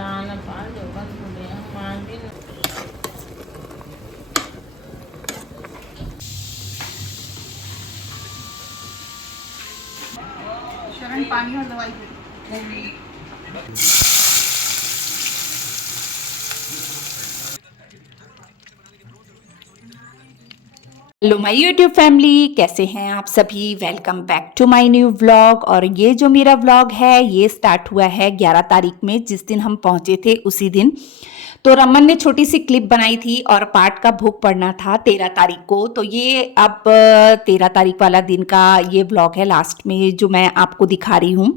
Sana paano kan huli ang magin. शरण पानी और दवाई दे। हेलो माय यूट्यूब फैमिली, कैसे हैं आप सभी। Welcome back to my new vlog. और ये जो मेरा व्लॉग है ये स्टार्ट हुआ है 11 तारीख में, जिस दिन हम पहुंचे थे उसी दिन। तो रमन ने छोटी सी क्लिप बनाई थी और पाठ का भोग पड़ना था 13 तारीख को। तो ये अब 13 तारीख वाला दिन का ये व्लॉग है, लास्ट में जो मैं आपको दिखा रही हूँ।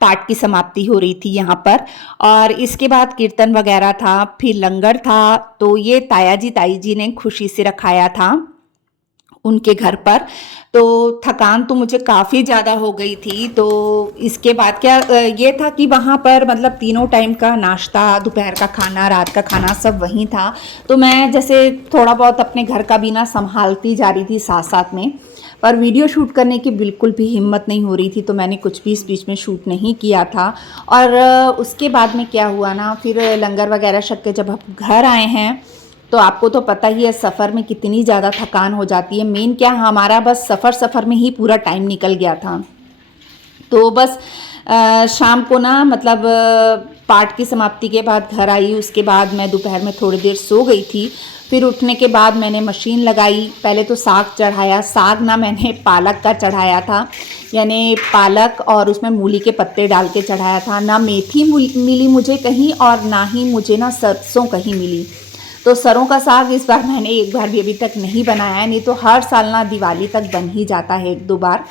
पाठ की समाप्ति हो रही थी यहाँ पर, और इसके बाद कीर्तन वगैरह था, फिर लंगर था। तो ये ताई जी ने खुशी से रखाया था उनके घर पर। तो थकान तो मुझे काफ़ी ज़्यादा हो गई थी। तो इसके बाद क्या ये था कि वहाँ पर मतलब तीनों टाइम का नाश्ता, दोपहर का खाना, रात का खाना सब वहीं था। तो मैं जैसे थोड़ा बहुत अपने घर का भी ना संभालती जा रही थी साथ साथ में, पर वीडियो शूट करने की बिल्कुल भी हिम्मत नहीं हो रही थी। तो मैंने कुछ भी इस बीच में शूट नहीं किया था। और उसके बाद में क्या हुआ ना, फिर लंगर वगैरह छक के जब हम घर आए हैं तो आपको तो पता ही है सफ़र में कितनी ज़्यादा थकान हो जाती है। मेन क्या, हमारा बस सफ़र में ही पूरा टाइम निकल गया था। तो बस शाम को ना मतलब पाठ की समाप्ति के बाद घर आई। उसके बाद मैं दोपहर में थोड़ी देर सो गई थी। फिर उठने के बाद मैंने मशीन लगाई। पहले तो साग चढ़ाया। साग ना मैंने पालक का चढ़ाया था, यानी पालक और उसमें मूली के पत्ते डाल के चढ़ाया था। ना मेथी मिली मुझे कहीं, और ना ही मुझे ना सरसों कहीं मिली। तो सरों का साग इस बार मैंने एक बार भी अभी तक नहीं बनाया है, नहीं तो हर साल ना दिवाली तक बन ही जाता है एक दो बार।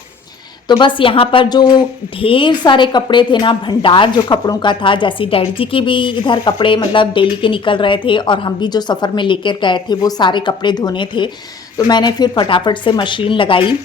तो बस यहाँ पर जो ढेर सारे कपड़े थे ना, भंडार जो कपड़ों का था, जैसे डैडी जी के भी इधर कपड़े मतलब डेली के निकल रहे थे, और हम भी जो सफ़र में लेकर गए थे वो सारे कपड़े धोने थे। तो मैंने फिर फटाफट से मशीन लगाई,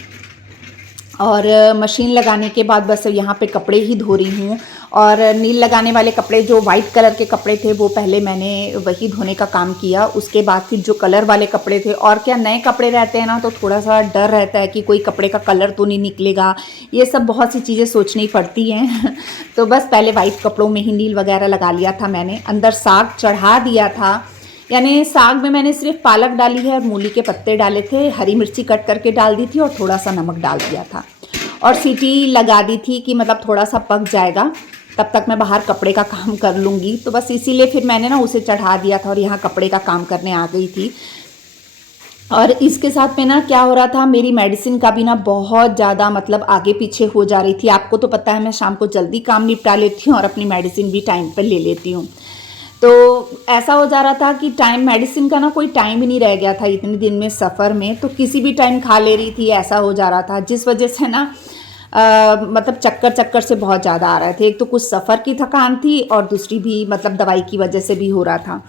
और मशीन लगाने के बाद बस यहाँ पे कपड़े ही धो रही हूँ। और नील लगाने वाले कपड़े, जो वाइट कलर के कपड़े थे, वो पहले मैंने वही धोने का काम किया। उसके बाद फिर जो कलर वाले कपड़े थे, और क्या नए कपड़े रहते हैं ना तो थोड़ा सा डर रहता है कि कोई कपड़े का कलर तो नहीं निकलेगा, ये सब बहुत सी चीज़ें सोचनी पड़ती हैं। तो बस पहले वाइट कपड़ों में ही नील वगैरह लगा लिया था मैंने। अंदर साग चढ़ा दिया था, यानी साग में मैंने सिर्फ पालक डाली है और मूली के पत्ते डाले थे, हरी मिर्ची कट करके डाल दी थी और थोड़ा सा नमक डाल दिया था, और सीटी लगा दी थी कि मतलब थोड़ा सा पक जाएगा, तब तक मैं बाहर कपड़े का काम कर लूँगी। तो बस इसीलिए फिर मैंने ना उसे चढ़ा दिया था और यहाँ कपड़े का काम करने आ गई थी। और इसके साथ में ना क्या हो रहा था, मेरी मेडिसिन का भी ना बहुत ज़्यादा मतलब आगे पीछे हो जा रही थी। आपको तो पता है मैं शाम को जल्दी काम निपटा लेती हूँ और अपनी मेडिसिन भी टाइम पर ले लेती हूँ। तो ऐसा हो जा रहा था कि टाइम, मेडिसिन का ना कोई टाइम ही नहीं रह गया था इतने दिन में सफ़र में। तो किसी भी टाइम खा ले रही थी, ऐसा हो जा रहा था, जिस वजह से ना मतलब चक्कर से बहुत ज़्यादा आ रहे थे। एक तो कुछ सफ़र की थकान थी, और दूसरी भी मतलब दवाई की वजह से भी हो रहा था।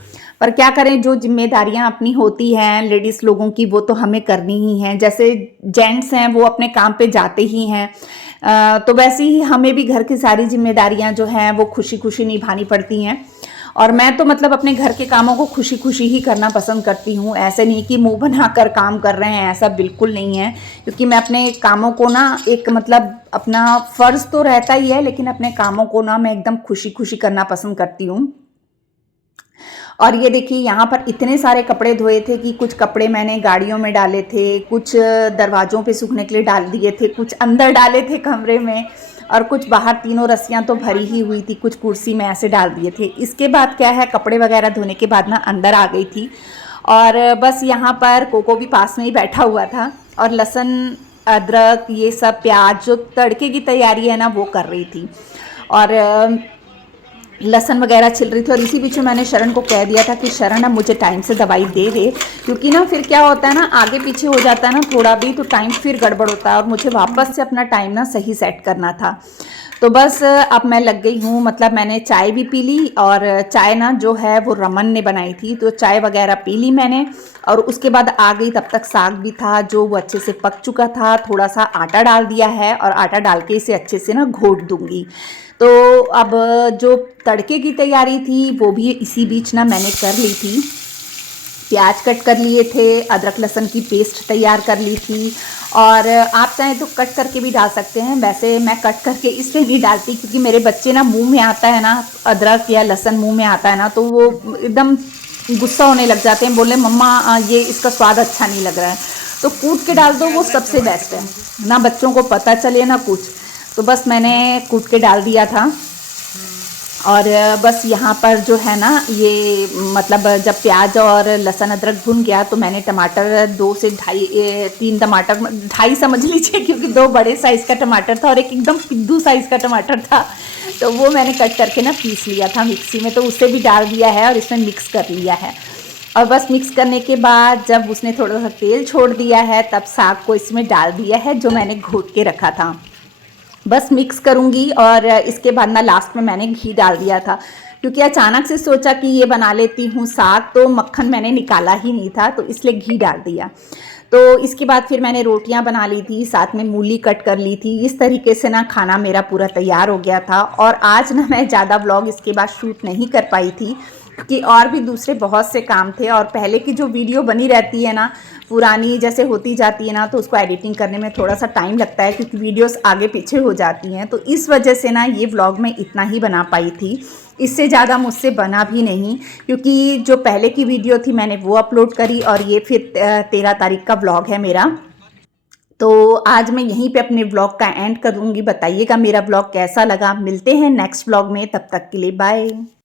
पर क्या करें, जो जिम्मेदारियां अपनी होती हैं लेडीज़ लोगों की, वो तो हमें करनी ही हैं। जैसे जेंट्स हैं वो अपने काम पे जाते ही हैं, तो वैसे ही हमें भी घर की सारी जिम्मेदारियां जो हैं वो खुशी खुशी निभानी पड़ती हैं। और मैं तो मतलब अपने घर के कामों को खुशी खुशी ही करना पसंद करती हूँ। ऐसे नहीं कि मुंह बनाकर काम कर रहे हैं, ऐसा बिल्कुल नहीं है। क्योंकि मैं अपने कामों को ना एक मतलब अपना फ़र्ज़ तो रहता ही है, लेकिन अपने कामों को ना मैं एकदम खुशी खुशी करना पसंद करती हूँ। और ये देखिए यहाँ पर इतने सारे कपड़े धोए थे कि कुछ कपड़े मैंने गाड़ियों में डाले थे, कुछ दरवाज़ों पे सूखने के लिए डाल दिए थे, कुछ अंदर डाले थे कमरे में, और कुछ बाहर। तीनों रस्सियाँ तो भरी ही हुई थी, कुछ कुर्सी में ऐसे डाल दिए थे। इसके बाद क्या है, कपड़े वगैरह धोने के बाद ना अंदर आ गई थी, और बस यहाँ पर कोको भी पास में ही बैठा हुआ था, और लहसुन, अदरक, ये सब प्याज, जो तड़के की तैयारी है ना वो कर रही थी, और लहसुन वगैरह छिल रही थी। और इसी बीच में मैंने शरण को कह दिया था कि शरण अब मुझे टाइम से दवाई दे दे, क्योंकि ना फिर क्या होता है ना, आगे पीछे हो जाता है ना थोड़ा भी, तो टाइम फिर गड़बड़ होता है, और मुझे वापस से अपना टाइम ना सही सेट करना था। तो बस अब मैं लग गई हूँ, मतलब मैंने चाय भी पी ली, और चाय ना जो है वो रमन ने बनाई थी, तो चाय वगैरह पी ली मैंने। और उसके बाद आ गई, तब तक साग भी था जो वो अच्छे से पक चुका था। थोड़ा सा आटा डाल दिया है, और आटा डाल के इसे अच्छे से ना घोट दूंगी। तो अब जो तड़के की तैयारी थी वो भी इसी बीच ना मैंने कर ली थी। प्याज कट कर लिए थे, अदरक लहसुन की पेस्ट तैयार कर ली थी, और आप चाहें तो कट करके भी डाल सकते हैं। वैसे मैं कट करके इसलिए नहीं डालती क्योंकि मेरे बच्चे ना मुंह में आता है ना अदरक या लहसुन मुंह में आता है ना तो वो एकदम गुस्सा होने लग जाते हैं, बोले मम्मा ये इसका स्वाद अच्छा नहीं लग रहा है। तो कूट के डाल दो, वो सबसे बेस्ट है ना, बच्चों को पता चले ना कुछ। तो बस मैंने कूट के डाल दिया था। और बस यहाँ पर जो है ना ये मतलब जब प्याज और लहसुन अदरक भुन गया तो मैंने टमाटर 2 से 3 टमाटर, 2.5 समझ लीजिए क्योंकि 2 बड़े साइज़ का टमाटर था और एक एकदम पिद्दू साइज़ का टमाटर था, तो वो मैंने कट करके ना पीस लिया था मिक्सी में, तो उसे भी डाल दिया है और इसमें मिक्स कर लिया है। और बस मिक्स करने के बाद जब उसने थोड़ा सा तेल छोड़ दिया है तब साग को इसमें डाल दिया है जो मैंने घोट के रखा था। बस मिक्स करूँगी और इसके बाद ना लास्ट में मैंने घी डाल दिया था क्योंकि अचानक से सोचा कि ये बना लेती हूँ साग, तो मक्खन मैंने निकाला ही नहीं था तो इसलिए घी डाल दिया। तो इसके बाद फिर मैंने रोटियां बना ली थी, साथ में मूली कट कर ली थी। इस तरीके से ना खाना मेरा पूरा तैयार हो गया था। और आज ना मैं ज़्यादा व्लॉग इसके बाद शूट नहीं कर पाई थी क्योंकि और भी दूसरे बहुत से काम थे, और पहले की जो वीडियो बनी रहती है ना पुरानी जैसे होती जाती है ना तो उसको एडिटिंग करने में थोड़ा सा टाइम लगता है क्योंकि वीडियोस आगे पीछे हो जाती हैं। तो इस वजह से ना ये व्लॉग मैं इतना ही बना पाई थी, इससे ज़्यादा मुझसे बना भी नहीं क्योंकि जो पहले की वीडियो थी मैंने वो अपलोड करी और ये फिर 13 तारीख का व्लॉग है मेरा। तो आज मैं यहीं पे अपने व्लॉग का एंड करूँगी। बताइएगा मेरा व्लॉग कैसा लगा। मिलते हैं नेक्स्ट व्लॉग में, तब तक के लिए बाय।